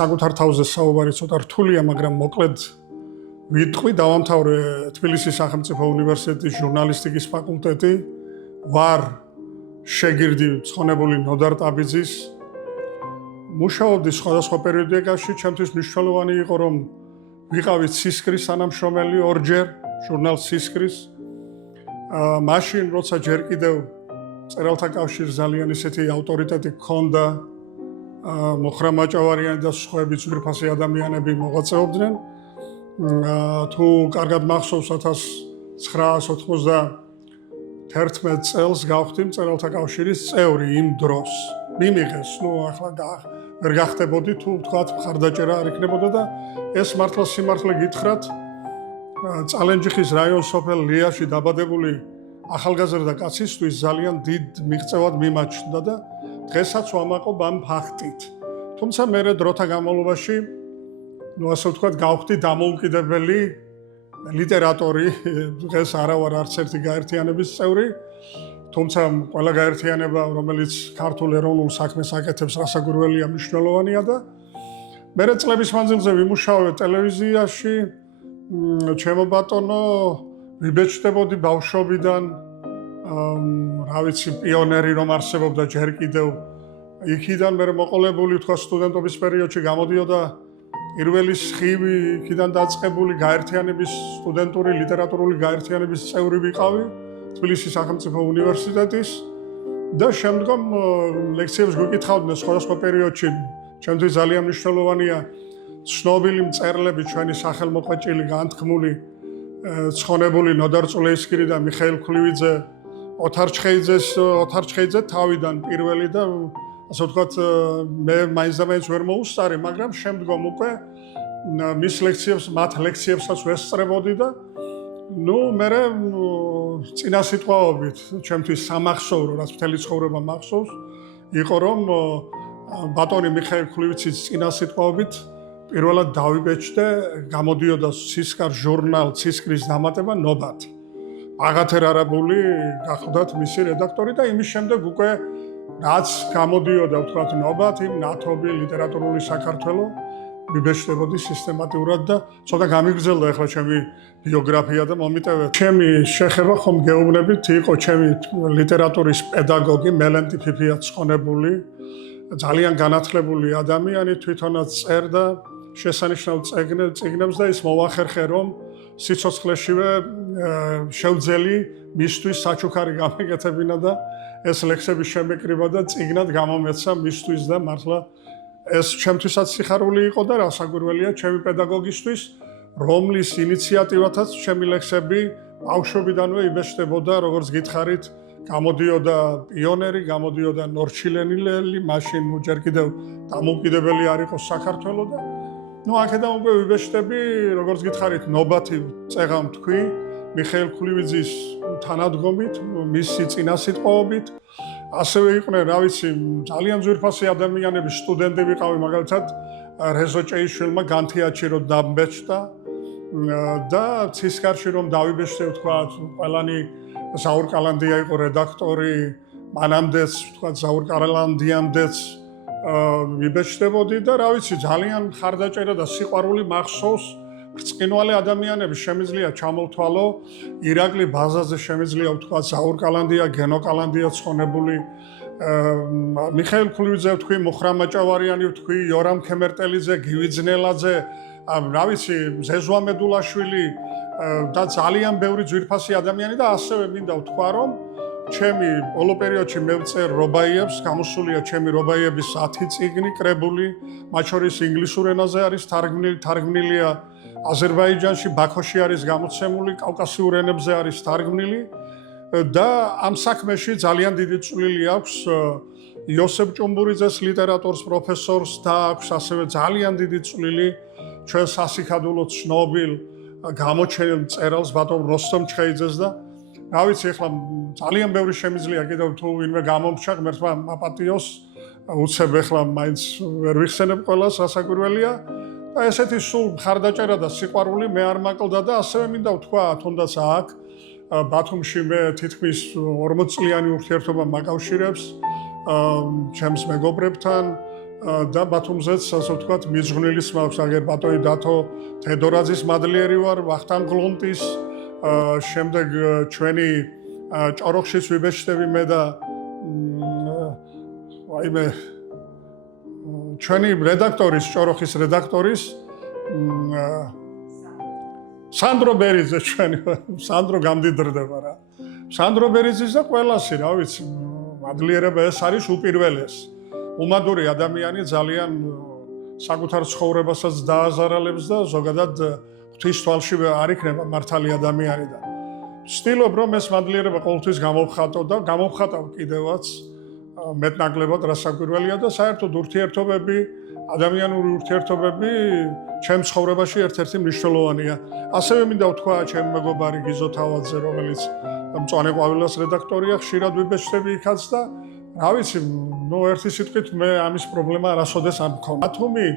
საკუთარ თავზე საუბარი ცოტა რთულია, მაგრამ მოკლედ ვიტყვი, დავამთავრე თბილისის სახელმწიფო უნივერსიტეტის ჟურნალისტიკის ფაკულტეტი, ვარ შეგირდი ცხონებული ნოდარ ტაბიძის. მუშაობდი სხვადასხვა პერიოდებში, ჩემთვის მნიშვნელოვანი იყო, რომ ვიყავი ცისკრის თანამშრომელი ორჯერ, ჟურნალ ცისკრის. მაშინ, როცა ჯერ კიდევ მწერალთა კავშირს ძალიან ისეთი ავტორიტეტი ჰქონდა, მოხრა მაჭავარიანი და სხვაები ძვირფასი ადამიანები მოღვაწეობდნენ. თუ კარგად მახსოვს 1991 წელს გავხდი მწერალთა კავშირის წევრი იმ დროს. მიმიღეს, ახლა ვერ გახდებოდი თუ თქვათ მხარდაჭერა არ იქნებოდა და ეს მართლა სიმართლე გითხრათ, წალენჯიხის რაიონის სოფელ ლიაში დაბადებული ახალგაზრდა კაცისთვის ძალიან დიდ მიღწევად მიმაჩნდა და დღესაც ვამაყობ ამ ფაქტით. თუმცა მე დროთა განმავლობაში, ასე ვთქვათ, გავხდი დამოუკიდებელი ლიტერატორი, დღეს არა ვარ არც ერთი გაერთიანების წევრი, თუმცა ყველა გაერთიანება, რომელიც ქართულ ეროვნულ საქმეს აკეთებს, რასაკვირველია, მნიშვნელოვანია და მე წლების მანძილზე ვიმუშავე ტელევიზიაში, ჩემო ბატონო, ვიბეჭდებოდი ბავშვობიდან, რა ვიცი, პიონერი რომ არსებობდა ჯერ კიდევ იქიდან მე მოყოლებული თქვა სტუდენტობის პერიოდში გამოდიოდა პირველი სხივი, იქიდან დაწყებული გაერთიანების სტუდენტური ლიტერატურული გაერთიანების წევრი ვიყავი თბილისის სახელმწიფო უნივერსიტეტის და შემდგომ ლექციებს გვიკითხავდნენ სხვადასხვა პერიოდში. ჩემთვის ძალიან მნიშვნელოვანია ცნობილი მწერლები, ჩვენი სახელმოყვაჭილი, განთქმული, ცხონებული ნოდარ წულეისკირი და მიხეილ ქლივიძე, ოთარ ჩხეიძე თავიდან პირველი და ასე ვთქვათ, მე მაინც ვერ მოუსწარი, მაგრამ შემდგომ უკვე მის ლექციებს, მათ ლექციებსაც ვესწრებოდი და მე წინა სიტყვაობით, ჩემთვის სამახსოვრო, რაც მთელი ცხოვრება მახსოვს, იყო რომ ბატონი მიხეილ ქლივიცის წინა სიტყვაობით პირველად დავიბეჭდე, გამოდიოდა ცისკარ ჟურნალ ცისკრის დამატება ნობათი. აღათერ არაბული გახლდათ მისი რედაქტორი და იმის შემდეგ უკვე რაც გამოდიოდა, ვთქვათ, ნობათი, ნათობი, ლიტერატურული საქართველო, ვიბეჭდებოდი სისტემატურად და ცოტა გამიგრძელდა ახლა ჩემი ბიოგრაფია და მომიტევეთ. ჩემი შეხება ხომ გეუბნებით, იყო ჩემი ლიტერატურის პედაგოგი მელენტი ფიფია ცხონებული, ძალიან განათლებული ადამიანი, თვითონაც წერდა შესანიშნავ წიგნებს და ის მოახერხე, რომ სიცოცხლეშივე შევძელი მისთვის საჩუქარი გამეკეთებინა და ეს ლექსების შემეკრიბა და წიგნად გამომეცა მისთვის და მართლა ეს ჩემთვისაც სიხარული იყო და რასაკვირველია ჩემი პედაგოგისთვის, რომლის ინიციატივათაც ჩემი ლექსები ბავშვობიდანვე იბეჭდებოდა, როგორც გითხარით, გამოდიოდა პიონერი, გამოდიოდა ნორჩილენილი, მაშინ ჯერ კიდევ დამოუკიდებელი არ იყო საქართველო და აქედან უკვე ვიბეჭდები, როგორც გითხარით, ნობათი წეღამ თქვი, მიხეილ ქლივიძის თანადგომით, მისი წინასიტყვაობით, ასევე იყვნენ, რა ვიცი, ძალიან ძვირფასი ადამიანები, სტუდენტები ვიყავი, მაგალითად, რეზო ჭეიშვილმა განთიაჩი რომ დამბეჭდა და ცისკარში რომ დავიბეჭდე, ვთქვათ, ყველანი ზაურ კალანდია იყო რედაქტორი, მანამდეც, ვთქვათ, ზაურ კალანდიამდეც ვიბეჭდებოდი და რა ვიცი, ძალიან მხარდაჭერა და სიყვარული მახსოვს. ბრწყინვალე ადამიანები შემიძლია ჩამოვთვალო, ირაკლი ბაზაზე შემიძლია ვთქვათ, ზაურ კალანდია, გენო კალანდია ცხონებული, მიხეილ ქლივიძე ვთქვი, მოხრა მაჭავარიანი ვთქვი, იორამ ქემერტელიძე, გივი ძნელაძე, რა ვიცი, ზეზვა მედულაშვილი და ძალიან ბევრი ძვირფასი ადამიანი და ასევე მინდა ვთქვა, რომ ჩემი ბოლო პერიოდში მე ვწერ რობაიებს, გამოსულია ჩემი რობაიების 10 წიგნი კრებული, მათ შორის ინგლისურ ენაზე არის თარგმნილია, აზერბაიჯანში, ბაქოში არის გამოცემული, კავკასიურ ენებზე არის თარგმნილი და ამ საქმეში ძალიან დიდი წვლილი აქვს იოსებ ჭუმბურიძეს ლიტერატურს პროფესორს და აქვს ასევე ძალიან დიდი წვლილი ჩვენ სასიქადულო ცნობილ გამოჩენილ მწერალს ბატონ როსტომ ჩხეიძეს და რა ვიცი, ახლა ძალიან ბევრი შემიძლია კიდევ თუ ვინმე გამომრჩა ღმერთმა მაპატიოს, უცებ ახლა მაინც ვერ ვიხსენებ ყველას, რასაკვირველია და ესეთი სულ მხარდაჭერა და სიყვარული მე არ მაკლდა და ასევე მინდა ვთქვა, თუნდაც აქ ბათუმში მე თითქმის 40 წლიანი ურთიერთობა მაკავშირებს ჩემს მეგობრებთან, და ბათუმზეც ასე ვთქვათ მიზღვნილის მაქვს აგერ ბატონი დათო თედორაძის მადლიერი ვარ ვახტანგ გლონტის შემდეგ ჩვენი ჭოროხშიც ვიბეჭდები მე და აიმე ჩვენი რედაქტორის ჭოროხის რედაქტორის სანდრო ბერიძე ჩვენი სანდრო გამდიდრდება რა სანდრო ბერიძის და ყველასი რა ვიცი მადლიერება ეს არის უპირველეს უმადური ადამიანი ძალიან საკუთარ ცხოვრებასაც დააზარალებს და ზოგადად ღვთის თვალში არ იქნება მართალი ადამიანი და ვცდილობ რომ ეს მადლიერება ყოველთვის გამოვხატო და გამოვხატავ კიდევაც მეტნაკლებად რასაკვირველია და საერთოდ ურთიერთობები ადამიანური ურთიერთობები ჩემ ცხოვრებაში ერთ-ერთი მნიშვნელოვანია ასევე მინდა ვთქვა ჩემ მეგობარი გიზო თავაძე რომელიც მწვანე ყვავილას რედაქტორია ხშირად ვიბეჭდები იქაც და რა ვიცი ნუ ერთი სიტყვით მე ამის პრობლემა არასოდეს არ მქონდა ბათუმი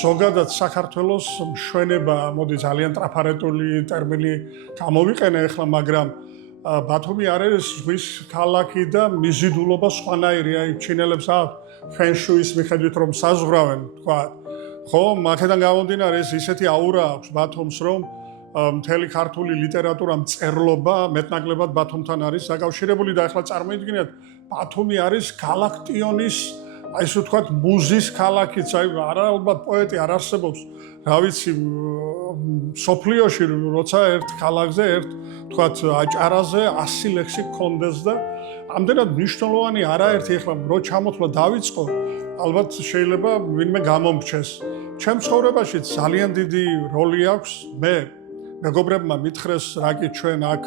ზოგადად საქართველოს მშვენება მოდი ძალიან ტრაფარეტული ტერმინი გამოვიყენე ახლა მაგრამ ბათუმი არის ზღვის ქალაქი და მიზიდულობა სხვანაირია ჩინელებს აქვს ფენშუის მიხედვით რომ საზღვრავენ თქვა ხო მაქედან გამომდინარე ეს ისეთი აურა აქვს ბათუმს რომ მთელი ქართული ლიტერატურა მწერლობა მეტნაკლებად ბათუმთან არის დაკავშირებული და ახლა წარმოიდგინეთ ბათუმი არის გალაქტიონის აი ესე ვთქვათ მუზის ქალაქიც აი არა ალბათ პოეტი არ არსებობს რა ვიცი სოფლიოში როცა ერთ ქალაქზე ერთ ვთქვათ აჭარაზე 100 ლექსი გქონდეს და ამდენად მნიშვნელოვანი არაერთი ახლა რო ჩამოთვლა დავიწყო ალბათ შეიძლება ვინმე გამომრჩეს ჩემ ცხოვრებაში ძალიან დიდი როლი აქვს მე მეგობრებმა მითხრეს რა კი ჩვენ აქ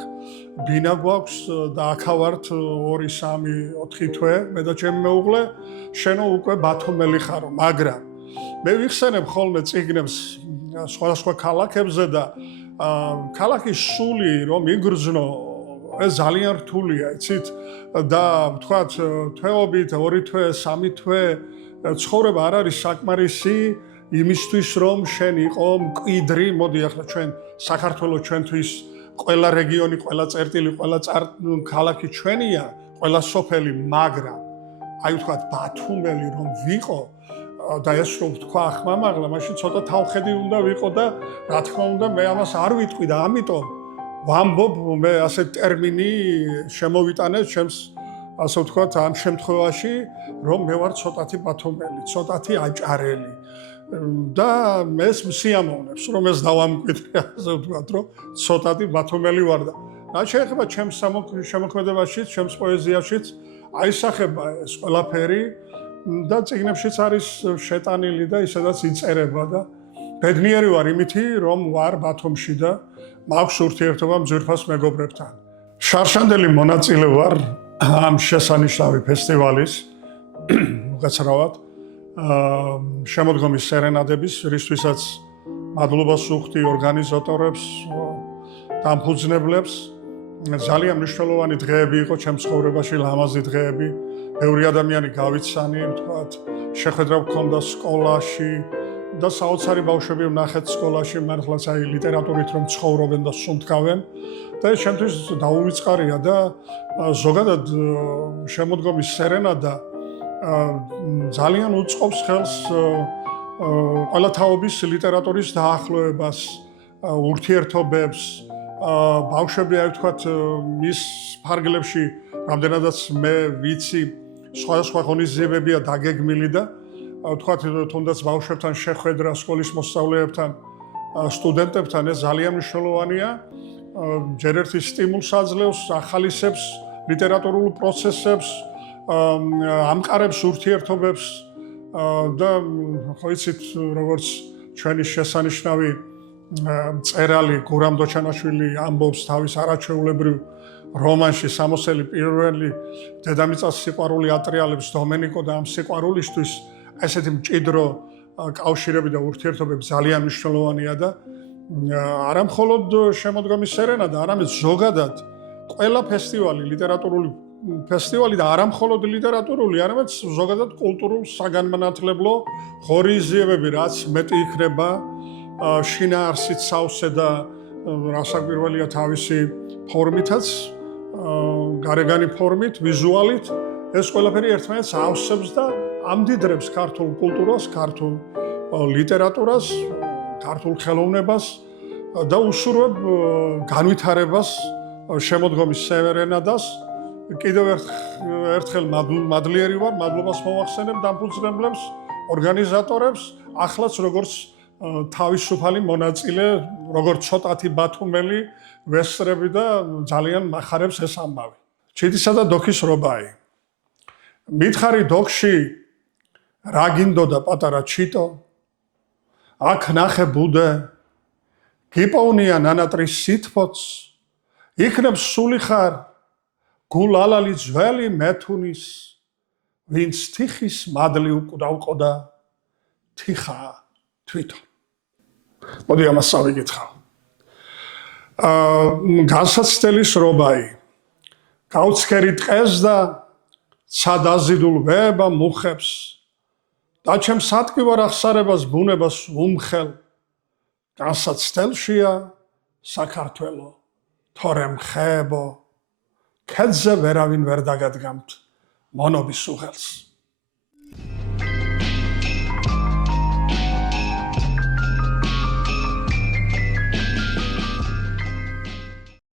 ბინა გვაქვს და აქავართ 2-3-4 თვე მე და ჩემი მეუღლე შენო უკვე ბათუმელი ხარო მაგრამ მე ვიხსენებ ხოლმე წიგნებს სხვადასხვა ქალაქებზე და ქალაქის სული რომ იგრძნო ეს ძალიან რთულია იცით და ვთქვათ თვეობით 2 თვე 3 თვე ცხოვრება არ არის საკმარისი იმისთვის რომ შენ იყო მკვიდრი მოდი ახლა ჩვენ საქართველოს ჩვენთვის ყველა რეგიონი ყველა წერტილი ყველა ქალაქი ჩვენია ყველა სოფელი მაგრამ აი ვთქვათ ბათუმელი რომ ვიყო და ეს რომ ვთქვა ხმამაღლა მაშინ ცოტა თავხედი უნდა ვიყო და რა თქმა უნდა მე ამას არ ვიტყვი და ამიტომ ვამბობ მე ასე ტერმინი შემოვიტანე ჩემს ასე ვთქვათ ამ შემთხვევაში რომ მე ვარ ცოტათი ბათუმელი ცოტათი აჭარელი და ეს სიამოვნებს რომ ეს დავამკვიდრე ასე ვთქვათ რომ ცოტათი ბათუმელი ვარ და რა შეიძლება ჩემს შემოქმედებაშიც ჩემს პოეზიაშიც აისახება ეს ყველაფერი და წიგნებშიც არის შეტანილი და ისედაც იწერება და ბედნიერი ვარ იმითი რომ ვარ ბათუმში და მაქვს ურთიერთობა ძვირფას მეგობრებთან შარშანდელი მონაწილე ვარ ამ შესანიშნავი ფესტივალის უკაცრავად შემოდგომის სერენადების რისთვისაც მადლობას ვუხდი ორგანიზატორებს დამფუძნებლებს ძალიან მნიშვნელოვანი დღეები იყო ჩემ ცხოვრებაში ლამაზი დღეები ბევრი ადამიანი გავიცანი ვთქვათ შეხვედრა გქონდა სკოლაში და საოცარი ბავშვები ვნახეთ სკოლაში მართლაც აი ლიტერატურით რომ ცხოვრობენ და სუნთქავენ და ეს შემთთვის დაუვიწყარია და ზოგადად შემოდგომის სერენადა ძალიან უწყობს ხელს ყველა თაობის ლიტერატურის დაახლოებას ურთიერთობებს ბავშვები აი ვთქვათ მის ფარგლებში რამდენადაც მე ვიცი სხვადასხვა ღონისძიებებია დაგეგმილი და ვთქვათ თუნდაც ბავშვებთან შეხვედრა სკოლის მოსწავლეებთან სტუდენტებთან ეს ძალიან მნიშვნელოვანია ჯერ ერთი სტიმულს აძლევს ახალისებს ლიტერატურულ პროცესებს ამყარებს ურთიერთობებს და ხო იცით როგორც ჩვენი შესანიშნავი მწერალი გურამ დოჩანაშვილი ამბობს თავის არაჩვეულებრივ რომანში სამოსელი პირველი დედამიწას სიყვარული ატრიალებს დომენიკო და ამ სიყვარულისთვის ესეთი მჭიდრო კავშირები და ურთიერთობები ძალიან მნიშვნელოვანია და არა მხოლოდ შემოდგომის სერენადა, არამედ ზოგადად ყველა ფესტივალი, ლიტერატურული ფესტივალი და არა მხოლოდ ლიტერატურული, არამედ ზოგადად კულტურულ საგანმანათლებლო ღონისძიებები, რაც მეტი იქნება შინაარსით სავსე და რასაკვირველია თავისი ფორმითაც, გარეგანი ფორმით, ვიზუალით, ეს ყველაფერი ერთმანეთს ავსებს და ამდიდრებს ქართულ კულტურას, ქართულ ლიტერატურას, ქართულ ხელოვნებას და უსურვებ განვითარებას შემოდგომის სევერენადას. კიდევ ერთხელ მადლიერი ვარ, მადლობას მოვახსენებ დამფუძნებლებს, ორგანიზატორებს, ახლაც როგორც თავისუფალი მონაწილე, როგორც ცოტათი ბათუმელი ვესწრები და ძალიან მახარებს ეს ამბავი. ჩიტისა და დოქის რობაი. მითხარი დოქში რა გინდოდა პატარა ჩიტო? აქ ნახე ბუდე, გიპოვნია ნანატრის სითბოც, იქნებ სული ხარ, გულ ალალი ძველი მეთუნის, ვინც თიხის მადლი უკდავყოდა, თიხაა თვითონ. მოდი ამას ავიკითხავ. განსაცდელის რობაი. გაუცქერი ტყეს და ცად აზიდულ ვეება მუხებს. და ჩემს ატკივარ ახსარებას ბუნებას უმხელ. განსაცდელშია საქართველო, თორემ ხეებო. ქედზე ვერავინ ვერ დაგადგამთ მონობის უღელს.